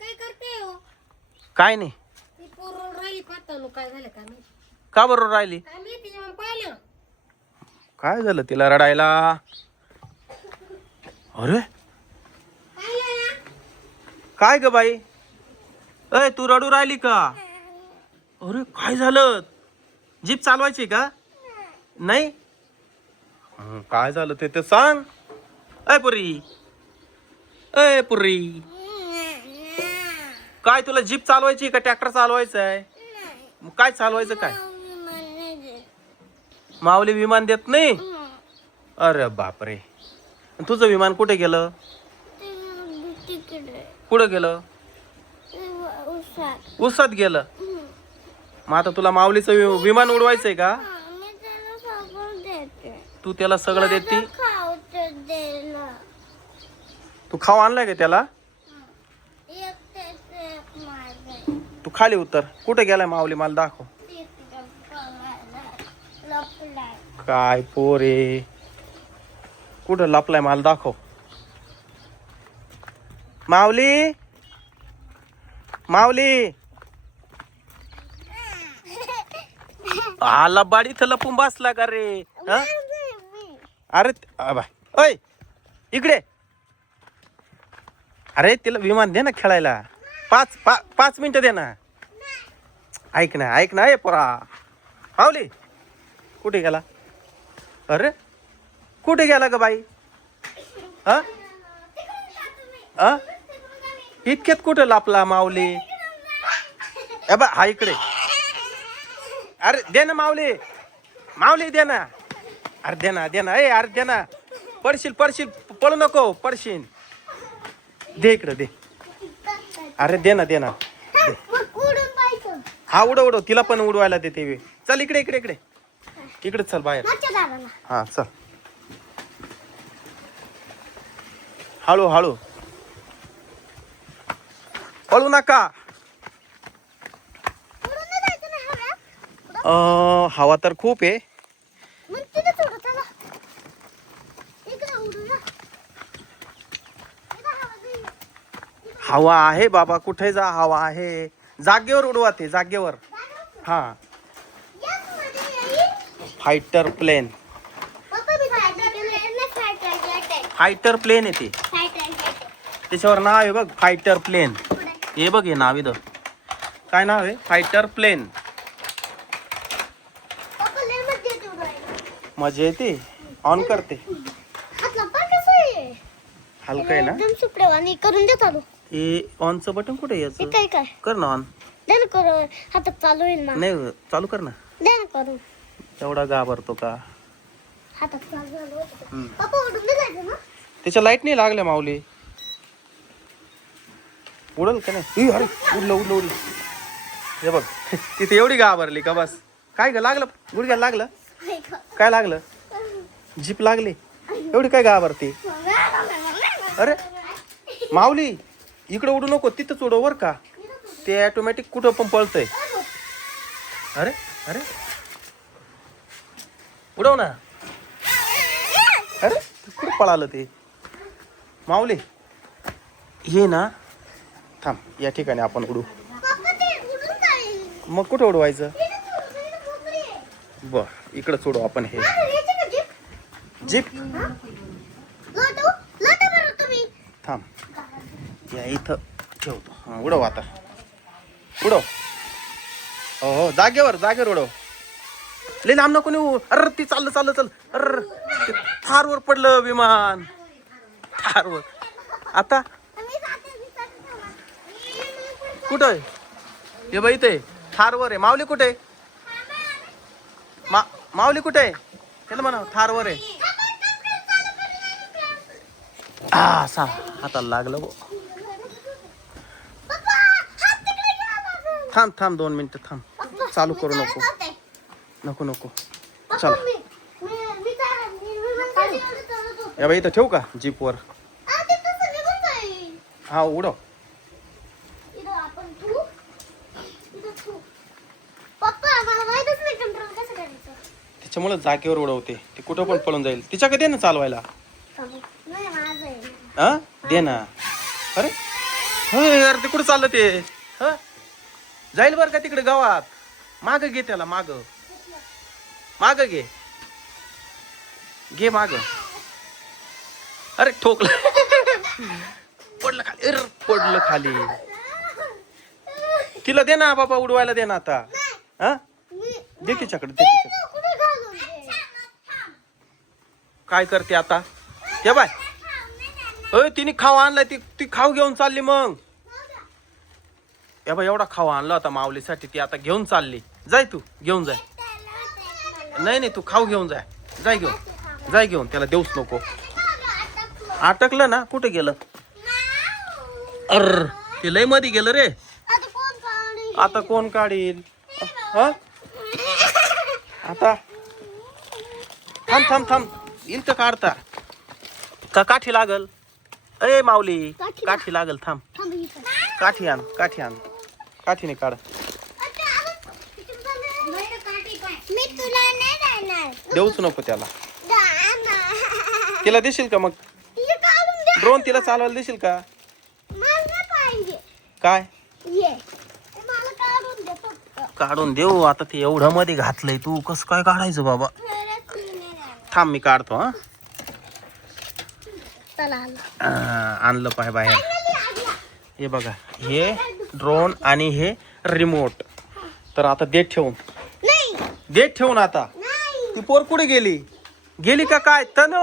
काय करते हो? काय नाही. ती पोरं राहिली पाहता काय झालं काय माहिती. का बरोबर राहिली? काय माहिती जेव्हा पाहिलं. काय झालं तिला रडायला? अरे पाहिलं ना? काय ग बाई? अय तू रडू राहिली का? अरे काय झालं? जीप चालवायची का? नाही. काय झालं ते सांग. अय पुरी, अय पुरी, काय तुला जीप चालवायची का ट्रॅक्टर चालवायचं आहे? मग काय चालवायचं काय? माऊली विमान देत नाही. अरे बापरे, तुझं विमान कुठे गेलं? कुठं गेलं? उसात गेलं. मग आता तुला माऊलीचं विमान उडवायचंय का? तू त्याला सगळं देते. तू खाऊ आणलाय का त्याला? तू खाली उतर. कुठे गेलाय माऊली मला दाखव. काय पोरे, कुठं लपलाय मला दाखव. माऊली, माऊली, आला बाडी इथं लपून बसला का रे? हं? अरे ओय इकडे. अरे तिला विमान दे ना खेळायला. 5 मिनिटं दे ना. ऐक ना ए पोरा. माऊली कुठे गेला? अरे कुठे गेला ग बाई? हा इतक्यात कुठे लापला माऊली? हा इकडे. अरे दे ना माऊली, माऊली दे ना. अरे दे ना ए अरे दे ना. पडशील पळू नको पडशील. दे इकडे दे. अरे दे ना दे. हा उडव तिला पण उडवायला देते. चल इकडे चल बाहेर. हा चल. हळू पळू नका. हवा तर खूप आहे. हवा आहे बाबा, कुठे जा हवा आहे. जागेवर उडवा ते जागेवर. हा फायटर प्लेन आहे ते. त्याच्यावर नाव आहे बघ फायटर प्लेन. हे बघ हे नाव इथं. काय नाव आहे? Fighter plane. मजा येते. ऑन करते. हलका आहे ना. करून देतो. हे ऑनचं बटन कुठे आहे याचं? काय कर ना ऑन. दे ना करून. हातात चालू होईल ना. नाही चालू कर ना. दे ना करून. एवढा घाबरतो का? हातात चालू झालं. पप्पा उडून नाही जायचं ना. त्याच्या लाईट नाही लागल्या माऊली. उडल का नाही? अरे उडलं. हे बघ तिथे एवढी घाबरली का बस. काय ग लागलं? गुडघ्याला लागलं? काय लागलं? जीप लागली. एवढी काय घाबरते? अरे माऊली इकडे उडू नको, तिथंच उडव बर का. ते ऑटोमॅटिक कुठं पण पळतय. अरे उडव ना. अरे कुठं पळालं ते? माऊली हे ना थांब, या ठिकाणी आपण उडू. मग कुठं उडवायचं? बर इकडंच उडू आपण. हे जीप थांब, या इथं ठेवतो. हा उडव आता. उडव. हो जागेवर उडव. लई लांब नको नेऊ. अरे ती चाललं. अरे ते थारवर पडलं विमान. थारवर. आता कुठं आहे? हे बाई इथे थारवर आहे. माऊली कुठे? माऊली कुठे आहे? त्याला म्हणा थारवर आहे. सांग हाताला लागलं बो. थांब 2 मिनिटं थांब. चालू करू नको. चला या बाई इथं ठेवू का जीपवर? हा उडव. त्याच्यामुळे जागेवर उडवते. ते कुठं पण पळून जाईल. तिच्या कधी ना चालवायला. हा दे ना. अरे यार ते कुठं चाललं ते ह जाईल बर का तिकडे गावात. माग घे त्याला, माग माग घे, घे माग. अरे ठोकलं. पडलं खाली, अरे पडलं खाली. तिला दे ना बाबा, उडवायला दे ना आता. हा दे तिच्याकडे, दे तिच्याकडे. कुठे घालून दे? काय करते आता हे बाय. अय तिने खाऊ आणलाय, ती खाऊ घेऊन चालली. मग बाय एवढा खाऊ आणला होता माऊलीसाठी, ती आता घेऊन चालली. जाय तू घेऊन जाय. नाही नाही तू खाऊ घेऊन जाय, जाय घेऊन, जाय घेऊन. त्याला देऊच नको. अटकलं ना, कुठे गेलं? अर ते लय मध्ये गेलं रे. आता कोण काढील? हा आता थांब थांब थांब, येईल तर काढता का? काठी लागल. अय माऊली काठी लागल. थांब, काठी आण, काठी आण. काठीने काढ. मी तुला नाही देणार. देऊच नको त्याला. तिला देशील का मग? ये काढून दे. ड्रोन तिला चालवायला देशील का? मला नाही पाहिजे. काय ये मला काढून दे फक्त. काढून देऊ? आता ते एवढं मध्ये घातलंय, तू कसं काय काढायचं बाबा? खरंच मी नाही देणार. थांब मी काढतो. हा चला आणलं पाय बाहेर. हे बघा, हे ड्रोन आणि हे रिमोट. तर आता देत ठेवून, नाही देत ठेवून. आता नाही ती पोर कुठे गेली? गेली का काय? तनु